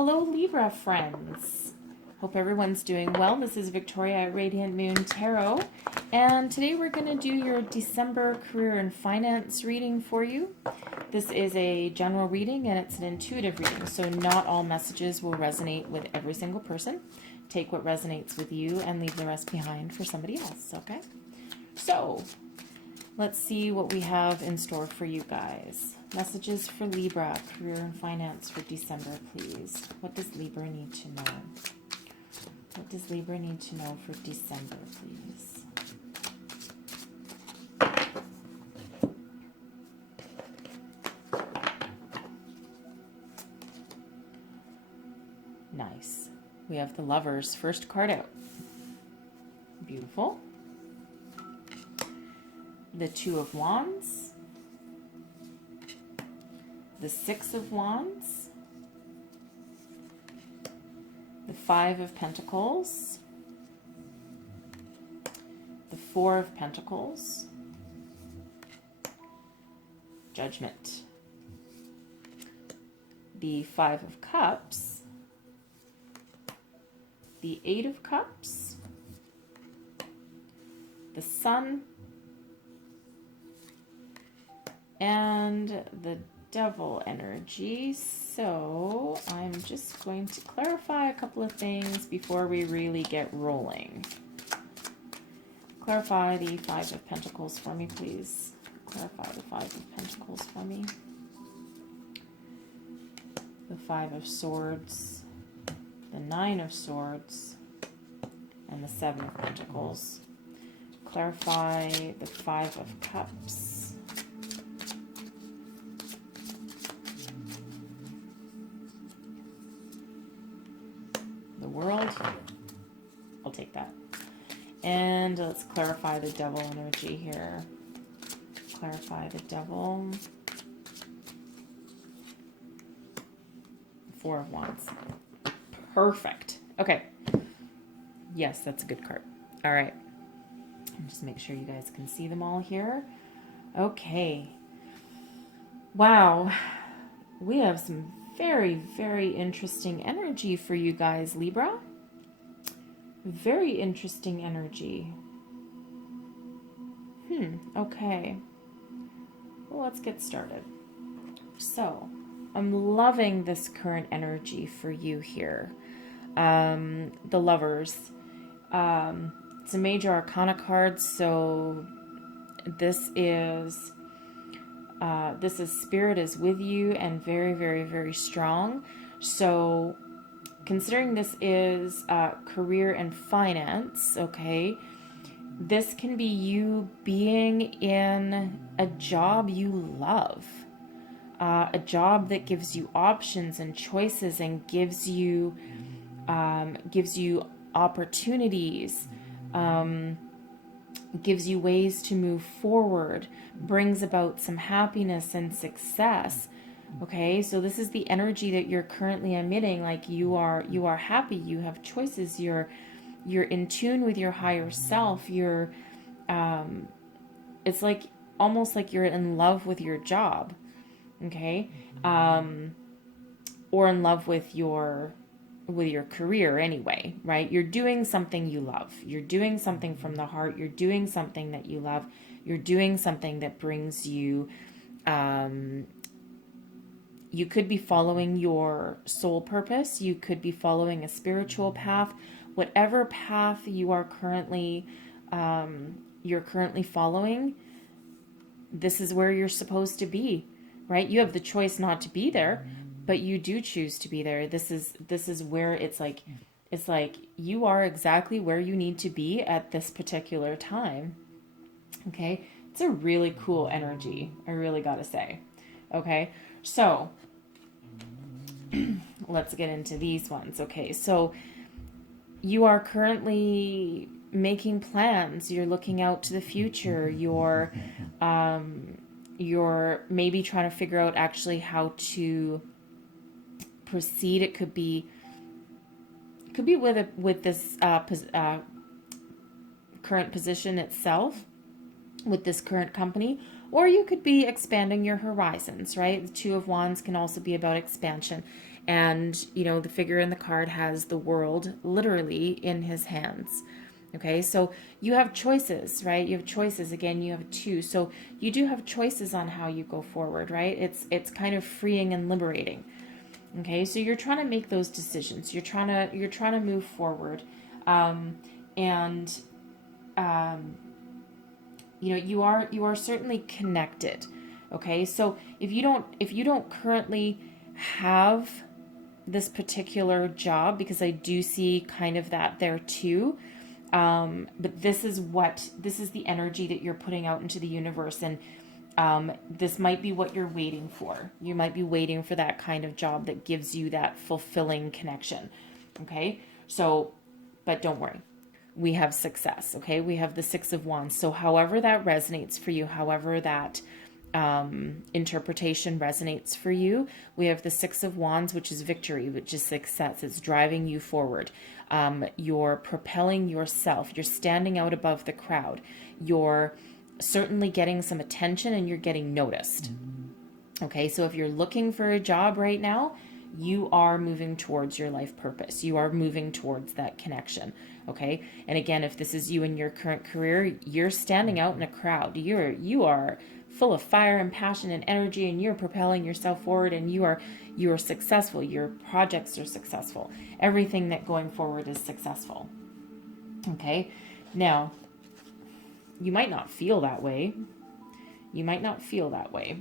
Hello, Libra friends. Hope everyone's doing well. This is Victoria at Radiant Moon Tarot, and today we're going to do your December career and finance reading for you. This is a general reading and it's an intuitive reading, so not all messages will resonate with every single person. Take what resonates with you and leave the rest behind for somebody else, okay? So, let's see what we have in store for you guys. Messages for Libra, career and finance for December, please. What does Libra need to know? What does Libra need to know for December, please? Nice. We have the Lovers, first card out. Beautiful. The Two of Wands. The Six of Wands. The Five of Pentacles. The Four of Pentacles. Judgment. The Five of Cups. The Eight of Cups. The Sun. And the Devil energy. So I'm just going to clarify a couple of things before we really get rolling. Clarify the Five of Pentacles for me, please. Clarify the Five of Pentacles for me. The Five of Swords, the Nine of Swords, and the Seven of Pentacles. Clarify the Five of Cups. World. I'll take that. And let's clarify the Devil energy here. Clarify the Devil. Four of Wands. Perfect. Okay. Yes, that's a good card. All right. Just make sure you guys can see them all here. Okay. Wow. We have some very, very interesting energy for you guys, Libra. Very interesting energy. Okay. Well, let's get started. So, I'm loving this current energy for you here. The Lovers. It's a major arcana card, so this is Spirit is with you and very, very, very strong. So considering this is career and finance, okay, this can be you being in a job you love, a job that gives you options and choices and gives you opportunities, gives you ways to move forward, brings about some happiness and success. Okay, so this is the energy that you're currently emitting. Like you are happy, you have choices, you're in tune with your higher self. You're it's like almost like you're in love with your job, okay, or in love with your career anyway, right? You're doing something you love. You're doing something from the heart. You're doing something that you love. You're doing something that brings you, you could be following your soul purpose. You could be following a spiritual path. Whatever path you are currently following, this is where you're supposed to be, right? You have the choice not to be there, but you do choose to be there. This is where it's like you are exactly where you need to be at this particular time. Okay? It's a really cool energy, I really gotta say. Okay? So let's get into these ones. Okay, so you are currently making plans. You're looking out to the future. You're maybe trying to figure out actually how to proceed. It could be with this current position itself, with this current company, or you could be expanding your horizons, right? The Two of Wands can also be about expansion. And, you know, the figure in the card has the world literally in his hands. Okay, so you have choices, right? You have choices. Again, you have two. So you do have choices on how you go forward, right? It's kind of freeing and liberating. Okay, so you're trying to make those decisions. You're trying to move forward, and you know, you are certainly connected. Okay, so if you don't currently have this particular job, because I do see kind of that there too, but this is the energy that you're putting out into the universe, and this might be what you're waiting for. You might be waiting for that kind of job that gives you that fulfilling connection. Okay, so, but don't worry, we have success. Okay, we have the Six of Wands. So however that resonates for you, however that interpretation resonates for you, we have the Six of Wands, which is victory, which is success. It's driving you forward. You're propelling yourself. You're standing out above the crowd. You're certainly getting some attention, and you're getting noticed. Okay, so if you're looking for a job right now, you are moving towards your life purpose. You are moving towards that connection. Okay, and again, if this is you in your current career, you're standing out in a crowd. You are full of fire and passion and energy, and you're propelling yourself forward, and you are successful. Your projects are successful. Everything that going forward is successful. Okay, now you might not feel that way. You might not feel that way.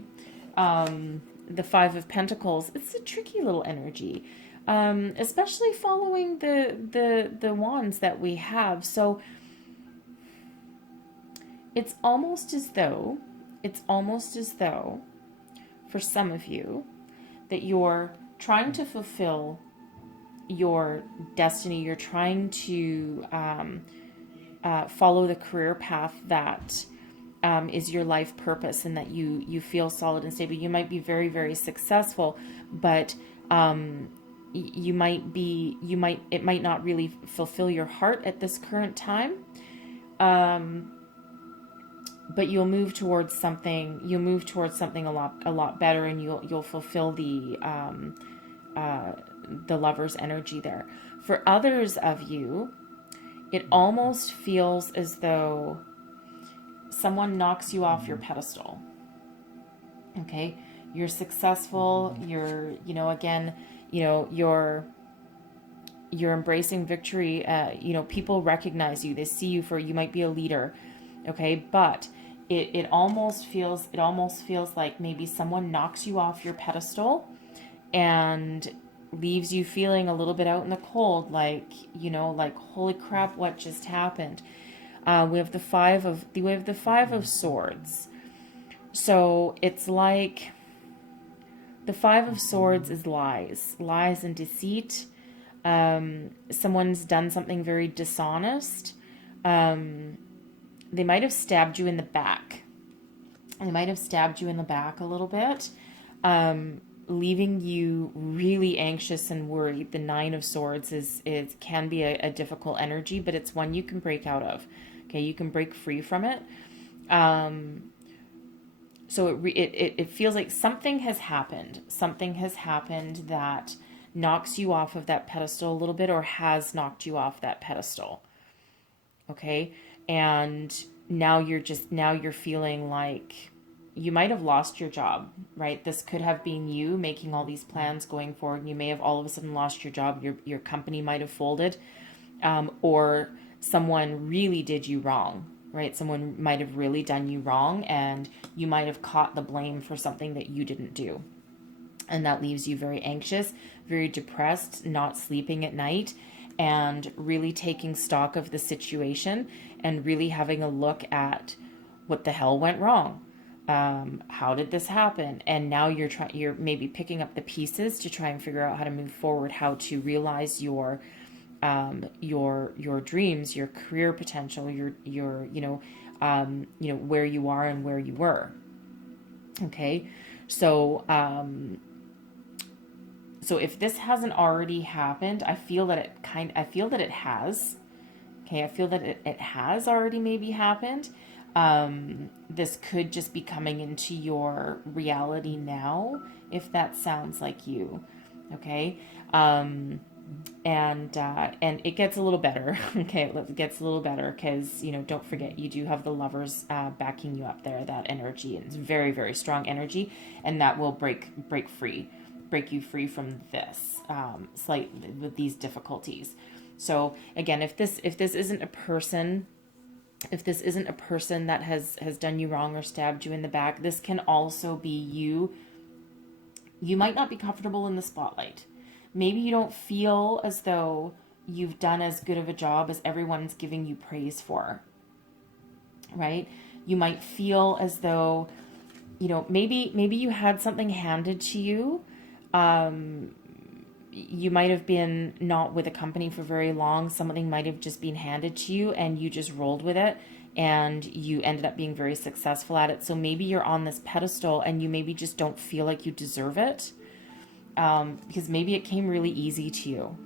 The Five of Pentacles, it's a tricky little energy, especially following the wands that we have. So it's almost as though for some of you that you're trying to fulfill your destiny. You're trying to follow the career path that is your life purpose, and that you feel solid and stable. You might be very, very successful, but it might not really fulfill your heart at this current time. But you'll move towards something. A lot better, and you'll fulfill the lover's energy there. For others of you, it almost feels as though someone knocks you off your pedestal. Okay, you're successful. You're embracing victory. People recognize you. They see you for, you might be a leader. Okay, but it almost feels like maybe someone knocks you off your pedestal and leaves you feeling a little bit out in the cold, like holy crap, what just happened? We have the Five of Swords. So it's like the Five of Swords is lies and deceit. Someone's done something very dishonest. They might have stabbed you in the back. They might have stabbed you in the back a little bit, leaving you really anxious and worried. The Nine of Swords can be a difficult energy, but it's one you can break out of. Okay, you can break free from it. So it feels like something has happened. Something has happened that knocks you off of that pedestal a little bit, or has knocked you off that pedestal. Okay, and now you're feeling like you might have lost your job, right? This could have been you making all these plans going forward, and you may have all of a sudden lost your job. Your company might have folded, or someone really did you wrong, right? Someone might have really done you wrong, and you might have caught the blame for something that you didn't do. And that leaves you very anxious, very depressed, not sleeping at night, and really taking stock of the situation, and really having a look at what the hell went wrong. How did this happen? And now you're maybe picking up the pieces to try and figure out how to move forward, how to realize your dreams, your career potential, where you are and where you were. Okay, so if this hasn't already happened, I feel that it has. Okay, I feel that it has already maybe happened. This could just be coming into your reality now, if that sounds like you. Okay. And it gets a little better. Okay, it gets a little better because, you know, don't forget, you do have the lovers backing you up there. That energy, and it's very, very strong energy, and that will break you free from this slight with these difficulties. So again, if this isn't a person, that has done you wrong or stabbed you in the back, this can also be you. You might not be comfortable in the spotlight. Maybe you don't feel as though you've done as good of a job as everyone's giving you praise for, right? You might feel as though, you know, maybe you had something handed to you. You might have been not with a company for very long. Something might have just been handed to you and you just rolled with it and you ended up being very successful at it. So maybe you're on this pedestal and you maybe just don't feel like you deserve it, because maybe it came really easy to you,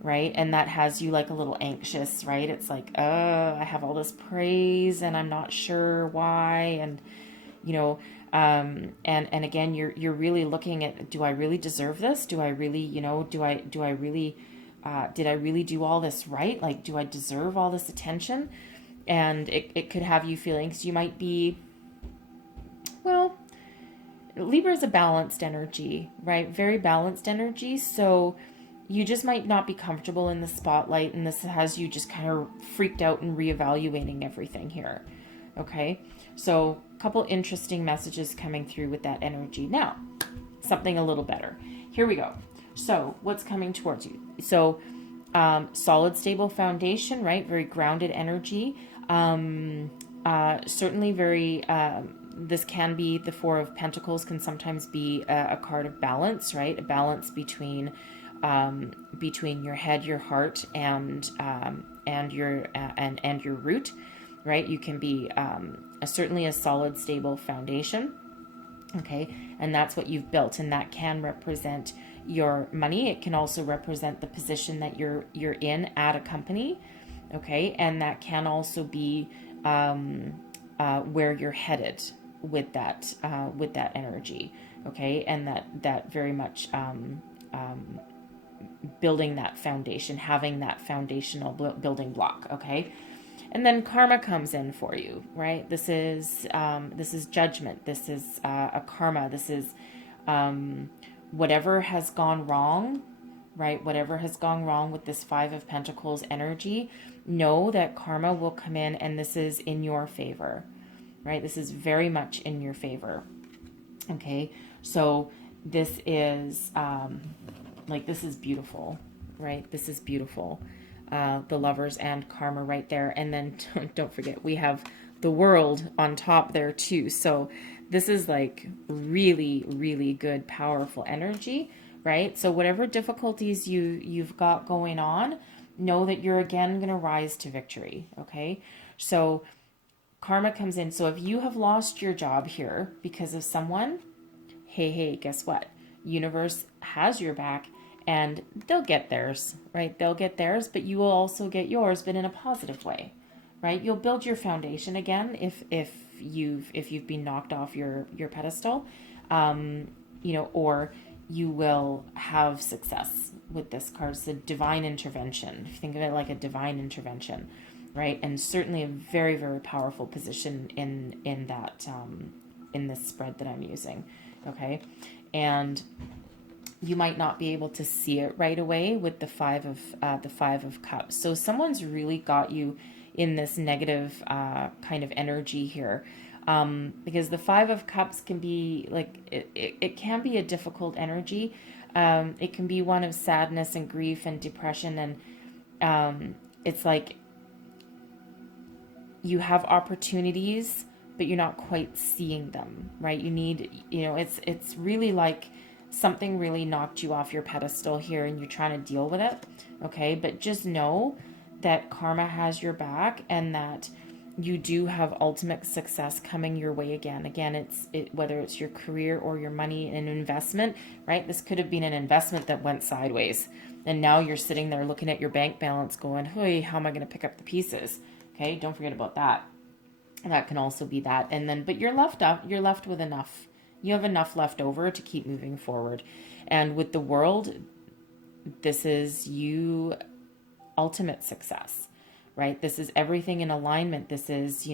right? And that has you like a little anxious, right? It's like, I have all this praise and I'm not sure why. And, you know, and again, you're really looking at, do I really deserve this? Do I really, you know, do I really, did I really do all this right? Like, do I deserve all this attention? And it could have you feeling, because you might be, well, Libra is a balanced energy, right? Very balanced energy. So you just might not be comfortable in the spotlight, and this has you just kind of freaked out and reevaluating everything here. Okay, so a couple interesting messages coming through with that energy. Now, something a little better. Here we go. So what's coming towards you? So solid, stable foundation, right? Very grounded energy. Certainly very, this can be, the Four of Pentacles can sometimes be a card of balance, right? A balance between your head, your heart, and your root, right? You can be certainly a solid, stable foundation. Okay, and that's what you've built, and that can represent your money. It can also represent the position that you're in at a company. Okay, and that can also be where you're headed with that energy. Okay, and that very much building that foundation, having that foundational building block. Okay. And then karma comes in for you, right? This is judgment. This is a karma. This is whatever has gone wrong, right? Whatever has gone wrong with this Five of Pentacles energy, know that karma will come in, and this is in your favor, right? This is very much in your favor. Okay, so this is this is beautiful, right? This is beautiful. The lovers and karma right there. And then don't forget, we have the world on top there too. So this is like really, really good, powerful energy, right? So whatever difficulties you've got going on, know that you're again going to rise to victory. Okay. So karma comes in. So if you have lost your job here because of someone, hey, guess what? Universe has your back. And they'll get theirs, right? They'll get theirs, but you will also get yours, but in a positive way, right? You'll build your foundation again if you've been knocked off your pedestal, or you will have success with this card. It's a divine intervention. If you think of it like a divine intervention, right? And certainly a very, very powerful position in that in this spread that I'm using, okay? And you might not be able to see it right away with the Five of Cups. So someone's really got you in this negative kind of energy here, because the Five of Cups can be like it can be a difficult energy. It can be one of sadness and grief and depression, and it's like you have opportunities, but you're not quite seeing them, right? You need, it's really like something really knocked you off your pedestal here and you're trying to deal with it, okay? But just know that karma has your back and that you do have ultimate success coming your way again. Again, whether it's your career or your money and investment, right? This could have been an investment that went sideways, and now you're sitting there looking at your bank balance going, hey, how am I going to pick up the pieces? Okay, don't forget about that. And that can also be that. And then, but you're left with enough You have enough left over to keep moving forward. And with the world, this is you ultimate success, right? This is everything in alignment. This is,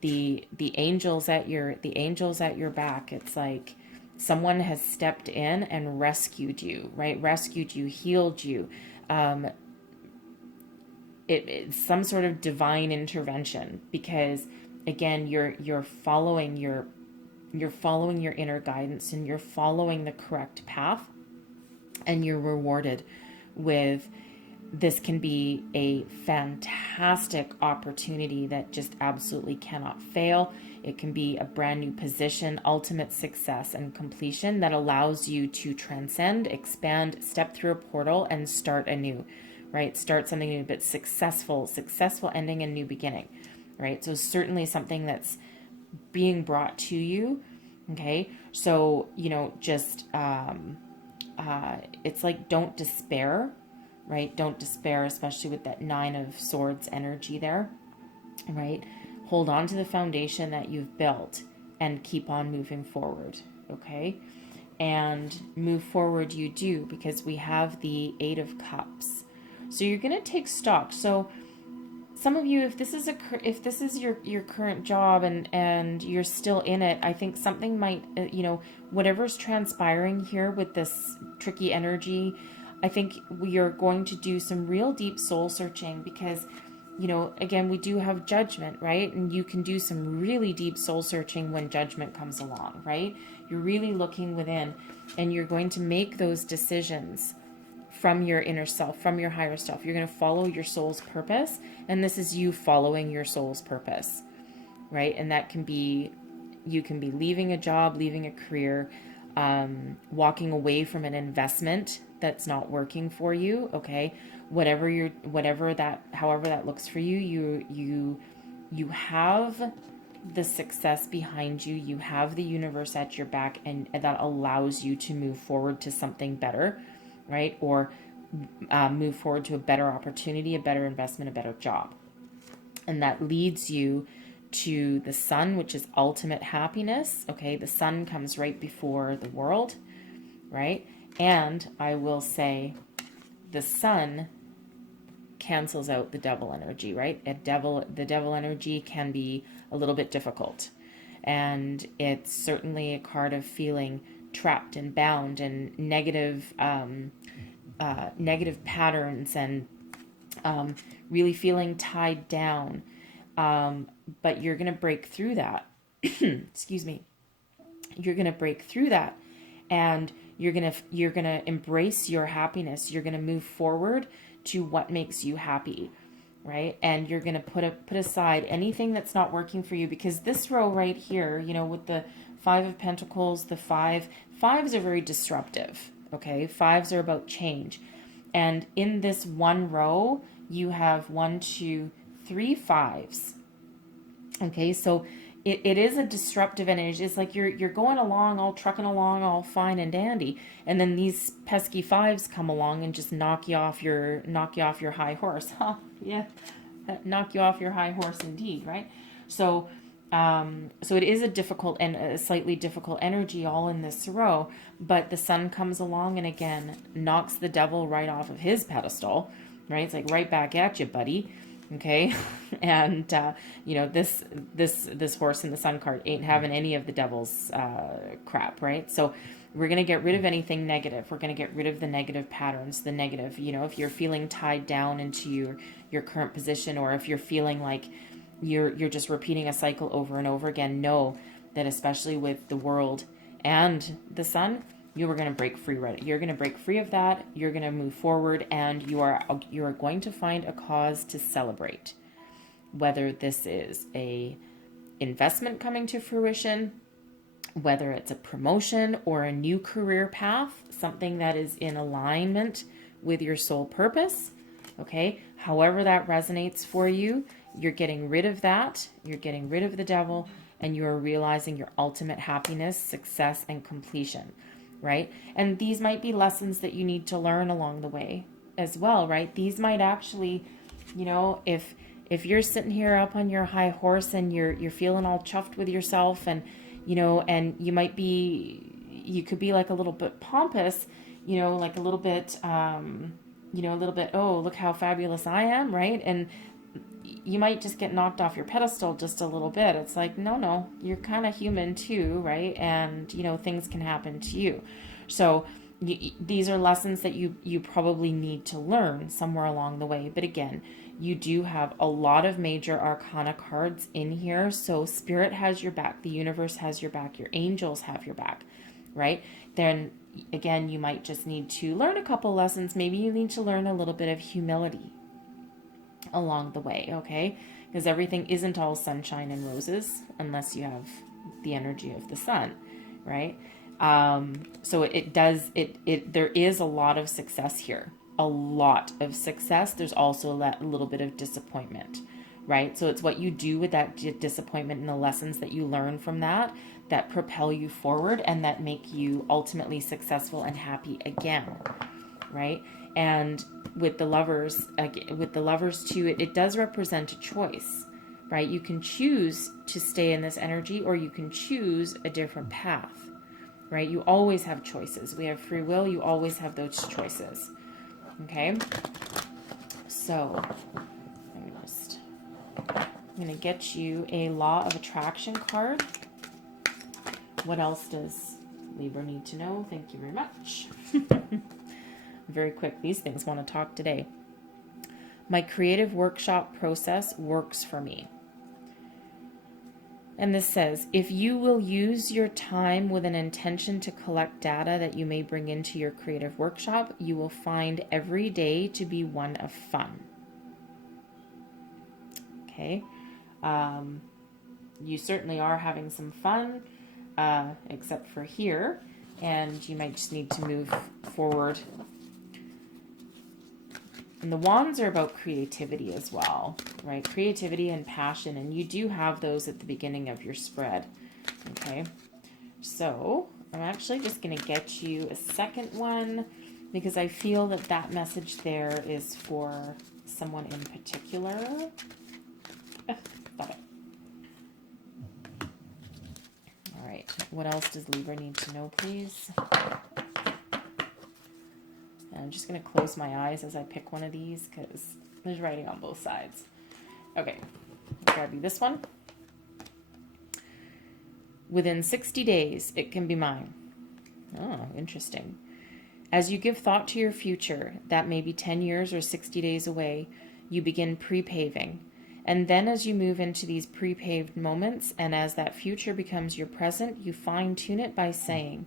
the angels at your back. It's like someone has stepped in and rescued you, right? Rescued you, healed you. It's some sort of divine intervention, because again, you're following your inner guidance, and you're following the correct path, and you're rewarded with this. Can be a fantastic opportunity that just absolutely cannot fail. It can be a brand new position, ultimate success and completion that allows you to transcend, expand, step through a portal and start anew, right? Start something new, but successful ending and new beginning, right? So certainly something that's being brought to you. Okay. So, just, it's like, don't despair, right? Don't despair, especially with that 9 of Swords energy there, right? Hold on to the foundation that you've built and keep on moving forward, okay? And move forward you do, because we have the 8 of Cups. So you're going to take stock. So some of you, if this is your current job and you're still in it, I think something might, whatever's transpiring here with this tricky energy, I think we are going to do some real deep soul searching, because, again, we do have judgment, right? And you can do some really deep soul searching when judgment comes along, right? You're really looking within, and you're going to make those decisions from your inner self, from your higher self. You're going to follow your soul's purpose, and this is you following your soul's purpose, right? And that can be, you can be leaving a job, leaving a career, walking away from an investment that's not working for you, okay? However that looks for you, you have the success behind you, you have the universe at your back, and that allows you to move forward to something better, right? Or move forward to a better opportunity, a better investment, a better job. And that leads you to the Sun, which is ultimate happiness. Okay, the Sun comes right before the World, right? And I will say the Sun cancels out the Devil energy, right? The Devil energy can be a little bit difficult. And it's certainly a card of feeling trapped and bound and negative patterns, and really feeling tied down. But you're going to break through that. Excuse me. You're going to break through that, and you're going to embrace your happiness. You're going to move forward to what makes you happy, right? And you're going to put aside anything that's not working for you, because this row right here, with the 5 of Pentacles, the fives are very disruptive, okay? 5s are about change. And in this one row, you have 1, 2, 3 5s. Okay, so it is a disruptive energy. It's like you're going along, all trucking along, all fine and dandy, and then these pesky 5s come along and just knock you off your high horse. Huh? Yeah, knock you off your high horse indeed, right? So it is a difficult and a slightly difficult energy all in this row, but the Sun comes along and again knocks the Devil right off of his pedestal, right? It's like right back at you, buddy. Okay. And, this horse in the Sun card ain't having any of the Devil's, crap, right? So we're going to get rid of anything negative. We're going to get rid of the negative patterns, the negative, if you're feeling tied down into your current position, or if you're feeling like you're just repeating a cycle over and over again, know that especially with the World and the Sun, you are going to break free. Right? You're going to break free of that. You're going to move forward, and you are going to find a cause to celebrate. Whether this is a investment coming to fruition, whether it's a promotion or a new career path, something that is in alignment with your soul purpose. Okay, however that resonates for you, you're getting rid of that. You're getting rid of the Devil, and you are realizing your ultimate happiness, success, and completion. Right? And these might be lessons that you need to learn along the way as well, right? These might actually, if you're sitting here up on your high horse and you're feeling all chuffed with yourself, and and you could be like a little bit pompous, like a little bit, oh, look how fabulous I am, right? And you might just get knocked off your pedestal just a little bit. It's like, no, you're kind of human too, right? And, things can happen to you. So these are lessons that you probably need to learn somewhere along the way. But again, you do have a lot of major arcana cards in here. So Spirit has your back, the universe has your back, your angels have your back, right? Then again, you might just need to learn a couple lessons. Maybe you need to learn a little bit of humility along the way, okay? Because everything isn't all sunshine and roses unless you have the energy of the sun, right? So there is a lot of success here, a lot of success. There's also a little bit of disappointment, right? So it's what you do with that disappointment and the lessons that you learn from that propel you forward and that make you ultimately successful and happy again, right? And with the lovers too, it does represent a choice, right? You can choose to stay in this energy or you can choose a different path, right? You always have choices. We have free will. You always have those choices. Okay. So I'm going to get you a law of attraction card. What else does Libra need to know? Thank you very much. Very quick. These things want to talk today. My creative workshop process works for me. And this says, if you will use your time with an intention to collect data that you may bring into your creative workshop, you will find every day to be one of fun. Okay. You certainly are having some fun, except for here. And you might just need to move forward. And the wands are about creativity as well, right? Creativity and passion. And you do have those at the beginning of your spread. Okay. So I'm actually just going to get you a second one because I feel that message there is for someone in particular. Got it. All right. What else does Libra need to know, please? And I'm just going to close my eyes as I pick one of these because there's writing on both sides. Okay, I'll grab you this one. Within 60 days, it can be mine. Oh, interesting. As you give thought to your future, that may be 10 years or 60 days away, you begin pre-paving. And then as you move into these pre-paved moments, and as that future becomes your present, you fine-tune it by saying,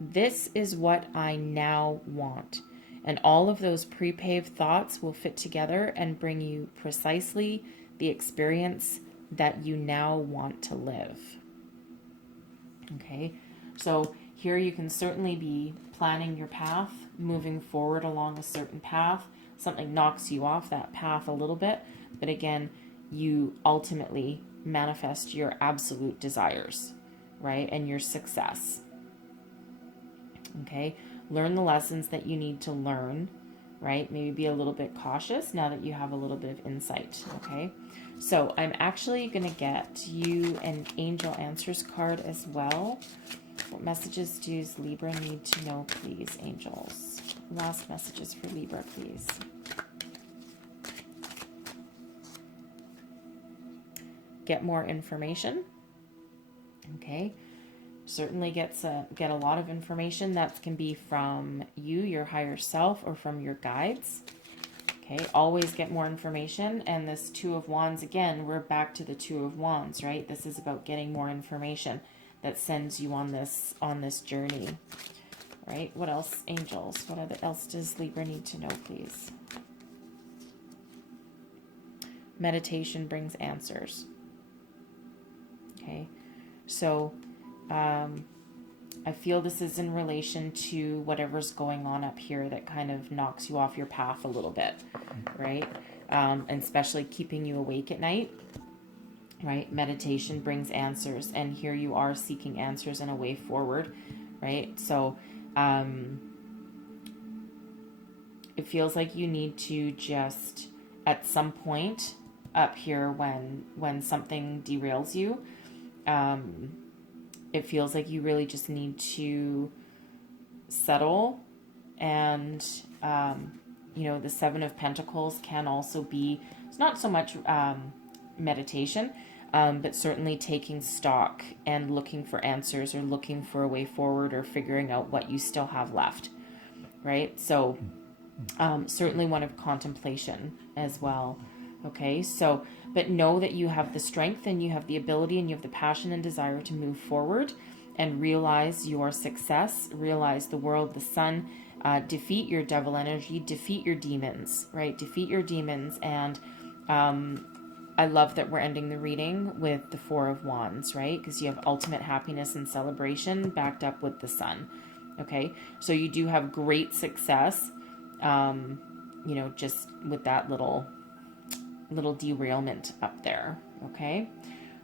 this is what I now want. And all of those pre-paved thoughts will fit together and bring you precisely the experience that you now want to live. Okay, so here you can certainly be planning your path, moving forward along a certain path. Something knocks you off that path a little bit, but again, you ultimately manifest your absolute desires, right? And your success. Okay, learn the lessons that you need to learn, right? Maybe be a little bit cautious now that you have a little bit of insight, okay? So I'm actually going to get you an Angel Answers card as well. What messages does Libra need to know, please, angels? Last messages for Libra, please. Get more information. Okay. Certainly get a lot of information that can be from you, your higher self, or from your guides. Okay, always get more information. And this Two of Wands, again, we're back to the Two of Wands, right? This is about getting more information that sends you on this journey, right? What else, angels? What else does Libra need to know, please? Meditation brings answers. Okay, so I feel this is in relation to whatever's going on up here that kind of knocks you off your path a little bit, right? And especially keeping you awake at night, right? Meditation brings answers, and here you are seeking answers and a way forward, right? So it feels like you need to just, at some point up here when something derails you, it feels like you really just need to settle. And you know, the Seven of Pentacles can also be, it's not so much meditation, but certainly taking stock and looking for answers, or looking for a way forward, or figuring out what you still have left, right? So certainly one of contemplation as well. Okay, so, but know that you have the strength, and you have the ability, and you have the passion and desire to move forward and realize your success, realize the world, the sun, defeat your devil energy, defeat your demons, right? Defeat your demons. And I love that we're ending the reading with the Four of Wands, right? Because you have ultimate happiness and celebration backed up with the sun. Okay, so you do have great success, you know, just with that little derailment up there. Okay,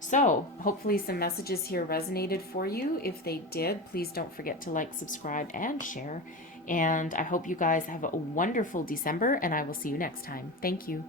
so hopefully some messages here resonated for you. If they did, please don't forget to like, subscribe, and share. And I hope you guys have a wonderful December, and I will see you next time. Thank you.